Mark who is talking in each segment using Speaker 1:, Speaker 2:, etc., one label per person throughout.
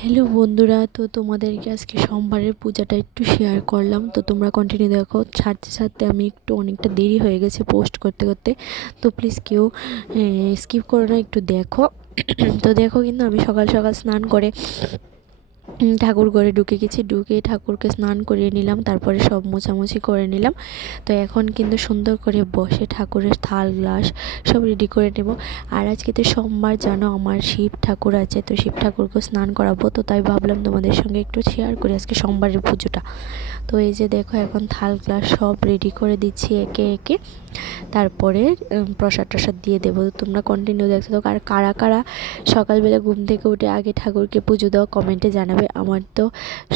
Speaker 1: Hello বন্ধুরা, তো তোমাদেরকে আজকে সোমবারের পূজাটা একটু শেয়ার করলাম। তো তোমরা কন্টিনিউ দেখো, ছাড়তে ছাড়তে আমি একটু অনেকটা দেরি হয়ে গেছে পোস্ট করতে করতে। তো প্লিজ কেউ স্কিপ করো না, একটু দেখো। তো দেখো কিন্তু আমি সকাল সকাল স্নান করে ঠাকুর ঘরে ঢুকে গেছি, ঢুকে ঠাকুরকে স্নান করিয়ে নিলাম, তারপরে সব মোছামুছি করে নিলাম। তো এখন কিন্তু সুন্দর করে বসে ঠাকুরের থাল, গ্লাস সব রেডি করে নেব। আর আজকে তো সোমবার, জানো আমার শিব ঠাকুর আছে, তো শিব ঠাকুরকে স্নান করাবো। তো তাই ভাবলাম তোমাদের সঙ্গে একটু শেয়ার করি আজকে সোমবারের পুজোটা। তো এই যে দেখো, এখন থাল, গ্লাস সব রেডি করে দিচ্ছি একে একে। তারপরে প্রসাদ টসাদ দিয়ে দেবো। তোমরা কন্টিনিউ দেখতে থাকো। আর কারা কারা সকালবেলা ঘুম থেকে উঠে আগে ঠাকুরকে পুজো দেওয়া কমেন্টে জানাবে। আমার তো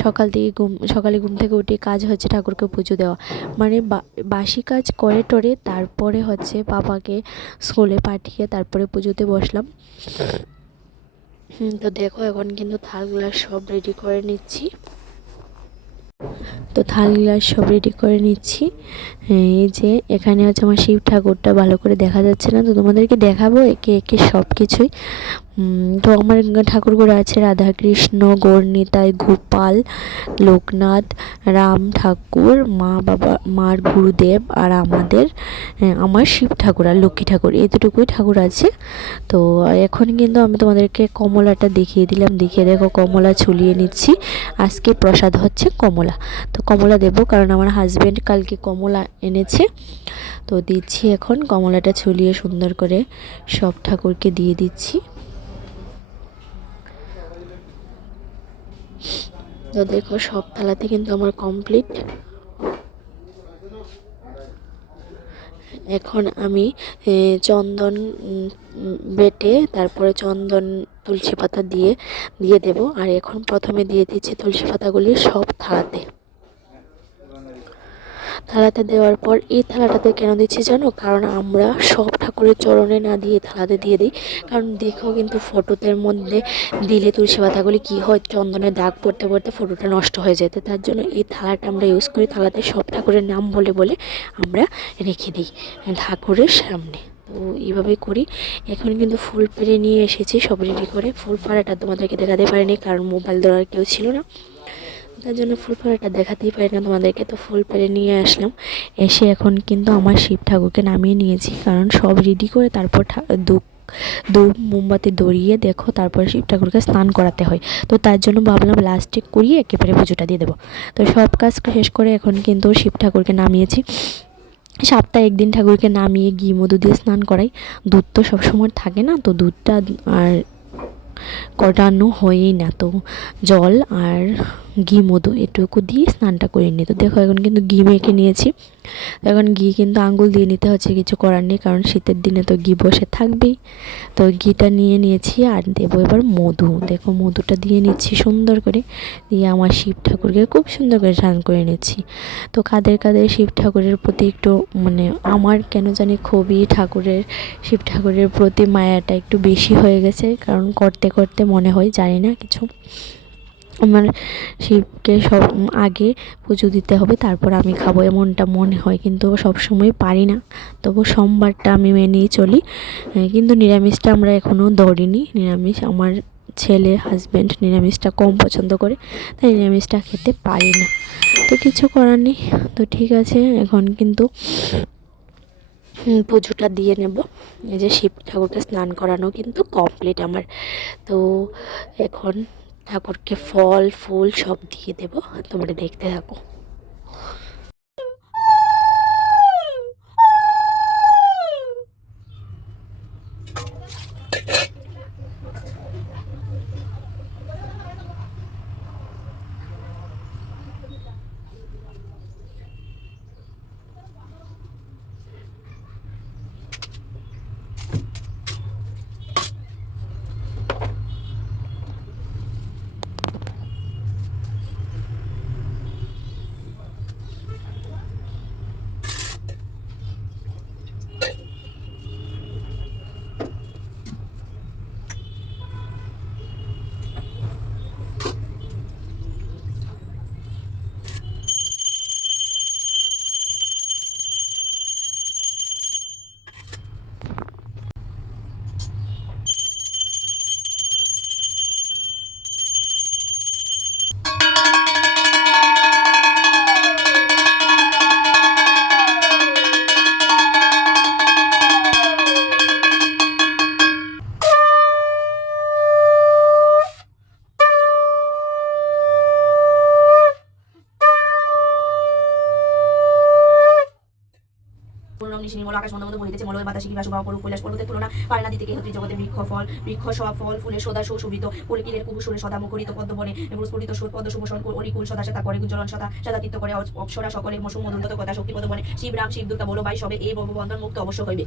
Speaker 1: সকাল থেকে ঘুম, সকালে ঘুম থেকে উঠে কাজ হচ্ছে ঠাকুরকে পুজো দেওয়া। মানে বাসি কাজ করে টরে, তারপরে হচ্ছে বাবাকে স্কুলে পাঠিয়ে তারপরে পুজোতে বসলাম। তো দেখো এখন কিন্তু থাল গ্লাস সব রেডি করে নিচ্ছি। তো থাল গ্লাস সব রেডি করে নিচ্ছি। এই যে এখানে হচ্ছে আমার শিব ঠাকুরটা ভালো করে দেখা যাচ্ছে না। তো তোমাদেরকে দেখাবো একে একে সব কিছুই তো আমার ঠাকুরগুলো আছে রাধা কৃষ্ণ গৌরনিতাই, গোপাল, লোকনাথ, রাম ঠাকুর, মা বাবা, মার গুরুদেব আর আমাদের আমার শিব ঠাকুর আর লক্ষ্মী ঠাকুর। এতটুকুই ঠাকুর আছে। তো এখন কিন্তু আমি তোমাদেরকে কমলাটা দেখিয়ে দিলাম। দেখিয়ে দেখো, কমলা ছুলিয়ে নিচ্ছি। আজকে প্রসাদ হচ্ছে কমলা। তো কমলা দেবো কারণ আমার হাজব্যান্ড কালকে কমলা এনেছে। তো দিচ্ছি এখন। কমলাটা ছুলিয়ে সুন্দর করে সব ঠাকুরকে দিয়ে দিচ্ছি। তো দেখো, সব থালাতে কিন্তু আমার কমপ্লিট এখন আমি চন্দন বেটে তারপরে চন্দন তুলসী পাতা দিয়ে দিয়ে দেব। আর এখন প্রথমে দিয়ে দিচ্ছি তুলসী পাতাগুলি সব থালাতে। থালাতে দেওয়ার পর এই থালাটাতে কেন দিচ্ছি জানো? কারণ আমরা সব ঠাকুরের চরণে না দিয়ে থালাতে দিয়ে দিই। কারণ দেখো কিন্তু ফটোতের মধ্যে দিলে তুলসী পাতাগুলি কী হয়? চন্দনের দাগ পড়তে পড়তে ফটোটা নষ্ট হয়ে যেতে তার জন্য এই থালাটা আমরা ইউজ করি। থালাতে সব ঠাকুরের নাম বলে বলে আমরা রেখে দিই ঠাকুরের সামনে। তো এইভাবে করি। এখন কিন্তু ফুল পেরে নিয়ে এসেছি। সব রেডি করে। ফুল ফাড়াটা তোমাদেরকে দেখাতে পারিনি, কারণ মোবাইল দেওয়ার কেউ ছিল না। তার জন্য ফুল ফেরাটা দেখাতেই পারি না তোমাদেরকে। তো ফুল পেরে নিয়ে আসলাম। এসে এখন কিন্তু আমার শিব ঠাকুরকে নামিয়ে নিয়েছি। কারণ সব রেডি করে তারপর ধূপ ধূপ মোমবাতি দড়িয়ে দেখো, তারপর শিব ঠাকুরকে স্নান করাতে হয়। তো তার জন্য ভাবলাম লাস্টে করিয়ে একেবারে পুজোটা দিয়ে দেবো। তো সব কাজ শেষ করে এখন কিন্তু শিব ঠাকুরকে নামিয়েছি। সপ্তাহে একদিন ঠাকুরকে নামিয়ে ঘি, মধু দিয়ে স্নান করাই। দুধ তো সবসময় থাকে না, তো দুধটা আর কটানো হয়েই না। তো জল আর ঘি, মধু এটুকু দিয়ে স্নানটা করে নিই। তো দেখো, এখন কিন্তু ঘি মেখে নিয়েছি। এখন ঘি কিন্তু আঙ্গুল দিয়ে নিতে হচ্ছে, কিছু করার নেই, কারণ শীতের দিনে তো ঘি বসে থাকবেই। তো ঘিটা নিয়ে নিয়েছি আর দেবো এবার মধু। দেখো, মধুটা দিয়ে নিচ্ছি সুন্দর করে। দিয়ে আমার শিব ঠাকুরকে খুব সুন্দর করে স্নান করে নিচ্ছি। তো কাদের কাদের শিব ঠাকুরের প্রতি একটু মানে আমার কেন জানি খুবই ঠাকুরের, শিব ঠাকুরের প্রতি মায়াটা একটু বেশি হয়ে গেছে। কারণ করতে করতে মনে হয়, জানি না কিছু। আমার শিবকে সব আগে পুজো দিতে হবে, তারপর আমি খাব এমনটা মনে হয়, কিন্তু সব সময় পারি না। তবু সোমবারটা আমি মেনেই চলি। কিন্তু নিরামিষটা আমরা এখনও ধরিনি। নিরামিষ আমার ছেলে হাজব্যান্ড নিরামিষটা কম পছন্দ করে, তাই নিরামিষটা খেতে পারি না। তো কিছু করার নেই। তো ঠিক আছে, এখন কিন্তু পুজোটা দিয়ে নেব। এই যে শিব ঠাকুরকে স্নান করানো কিন্তু কমপ্লিট আমার। তো এখন ঠাকুরকে ফল ফুল সব দিয়ে দেব। তোমরা দেখতে থাকো।
Speaker 2: আকাশ মন্দ বহিতেছে মলয় বাতাসে কি বাসুভাব করুক, কৈলাস পর্বতের তুলনা। না দিতে জগতে বৃক্ষ ফল, বৃক্ষ সব ফল, ফুলে সদা সুশোভিত পরিকিরের কুহুসুরে সদা মুখরিত, পদ্মবনে প্রস্ফুটিত সুর পদ্ম সুমোষণ অরিকুল সদা সেতা করে গুঞ্জলন সদা সদা তীর্থ করে অপসরা সকলে মসুম মধুরত কথা, শক্তি পদবনে শিব রাম শিব দুর্গা বলো ভাই সবে এই বন্ধন মুক্ত অবশ্য হইবে।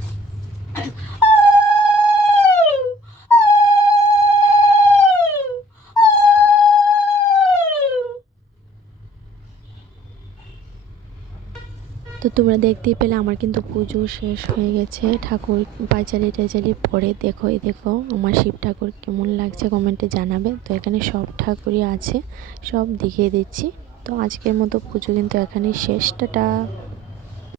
Speaker 1: তো তোমরা দেখতেই পেলে আমার কিন্তু পুজো শেষ হয়ে গেছে। ঠাকুর পাঁচালি টাইচালি পরে দেখো, এই দেখো আমার শিব ঠাকুর কেমন লাগছে কমেন্টে জানাবে। তো এখানে সব ঠাকুরই আছে, সব দেখিয়ে দিচ্ছি। তো আজকের মতো পুজো কিন্তু এখানেই শেষ। টাটা।